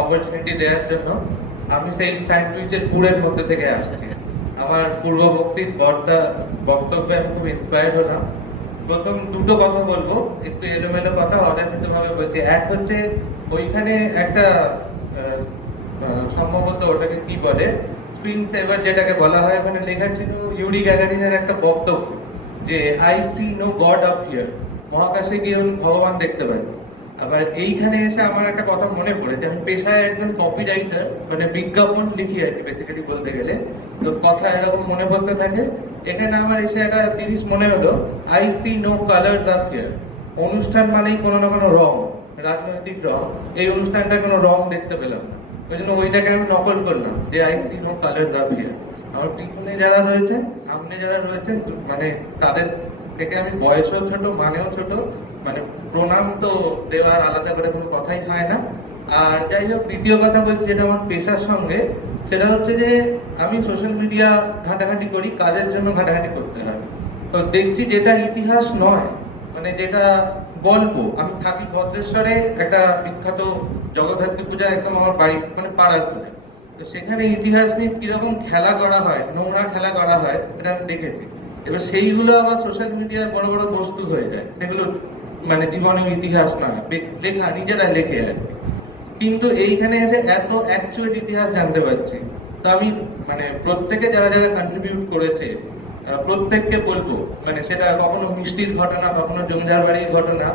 Opportunity দেওয়ার জন্য। আমি সেই স্যান্ডউইচের পুরের মধ্যে থেকে আসছি। আমার পূর্ববর্তী বক্তব্যে আমি খুব ইন্সপায়ার্ড হলাম। প্রথম দুটো কথা বলবো, একটু এলোমেলো কথা, অযাচিত ভাবে বলছি। এক হচ্ছে, ওইখানে একটা সম্ভবত ওটাকে কি বলে, স্ক্রিন সেভার যেটাকে বলা হয়, ওখানে লেখা ছিল ইউরি গ্যাগারিনের একটা বক্তব্য যে I see no God up here, মহাকাশে গিয়ে ভগবান দেখতে পাই। আবার এইখানে এসে আমার একটা কথা মনে পড়েছে, আমি পেশায় একজন কপি রাইটার, মানে বিজ্ঞাপন লিখি আর কি, বেসিক্যালি বলতে গেলে। তো কথা এরকম মনে পড়তে থাকে। এখানে আমার এসে একটা জিনিস মনে হলো, I see no colours up here. অনুষ্ঠান মানেই কোনো না কোনো রং, রাজনৈতিক রং। এই অনুষ্ঠানটা কোনো রং দেখতে পেলাম না, ওই জন্য ওইটাকে আমি নকল করলাম যে I see no colours up here. আমার পিছনে যারা রয়েছে, সামনে যারা রয়েছে, মানে তাদের থেকে আমি বয়সও ছোট, মানেও ছোট, মানে প্রণাম তো দেওয়ার আলাদা করে কোনো কথাই হয় না। আর যাই হোক, দ্বিতীয় কথা বলছি, যেটা আমার পেশার সঙ্গে, সেটা হচ্ছে যে আমি সোশ্যাল মিডিয়া ঘাটাঘাটি করি, কাজের জন্য ঘাটাঘাটি করতে হয়। তো দেখছি যেটা ইতিহাস নয়, মানে যেটা গল্প। আমি থাকি ভদ্রেশ্বরে, একটা বিখ্যাত জগদ্ধাত্রী পূজা একদম আমার বাড়ি, মানে পাড়ার পূজা। তো সেখানে ইতিহাস নিয়ে কিরকম খেলা করা হয়, নোংরা খেলা করা হয়, এটা আমি দেখেছি। এবার সেইগুলো আবার সোশ্যাল মিডিয়ায় বড় বড় বস্তু হয়ে যায়, সেগুলো মানে জীবনের ইতিহাস নয়, লেখা, নিজেরা লেখে আর কি। কিন্তু এইখানে এসে এত অ্যাকচুয়াল ইতিহাস জানতে পারছি। তো আমি মানে প্রত্যেকে যারা যারা কন্ট্রিবিউট করেছে, প্রত্যেককে বলবো, মানে সেটা কখনো মিষ্টির ঘটনা, কখনো জমিদার বাড়ির ঘটনা,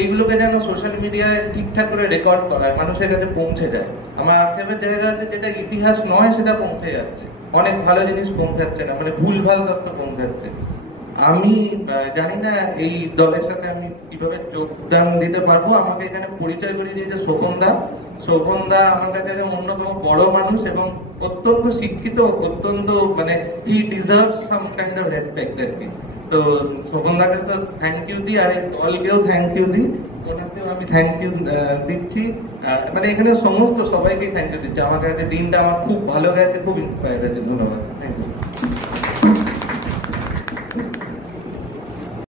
এইগুলোকে যেন সোশ্যাল মিডিয়ায় ঠিকঠাক করে রেকর্ড করা হয়, মানুষের কাছে পৌঁছে যায়। আমার আক্ষেপের জায়গা আছে, যেটা ইতিহাস নয় সেটা পৌঁছে যাচ্ছে, অনেক ভালো জিনিস পৌঁছাচ্ছে না, মানে ভুলভাল তথ্য পৌঁছাচ্ছে। আমি জানি না এই দলের সাথে আমি কিভাবে যোগদান দিতে পারবো। আমাকে এখানে পরিচয় করিয়ে দিয়েছে শোভনদা। শোভনদা আমার কাছে একজন অন্যতম বড় মানুষ এবং অত্যন্ত শিক্ষিত, অত্যন্ত, মানে he deserves some kind of respect আর কি। তো শোভনদাকে তো থ্যাংক ইউ দিই, আর এই দলকেও থ্যাংক ইউ দিই, ওনাকেও আমি থ্যাংক ইউ দিচ্ছি। মানে এখানে সমস্ত সবাইকে থ্যাংক ইউ দিচ্ছি। আমার কাছে দিনটা আমার খুব ভালো গেছে, খুব ইন্সপায়ার হয়েছে। ধন্যবাদ, থ্যাংক ইউ।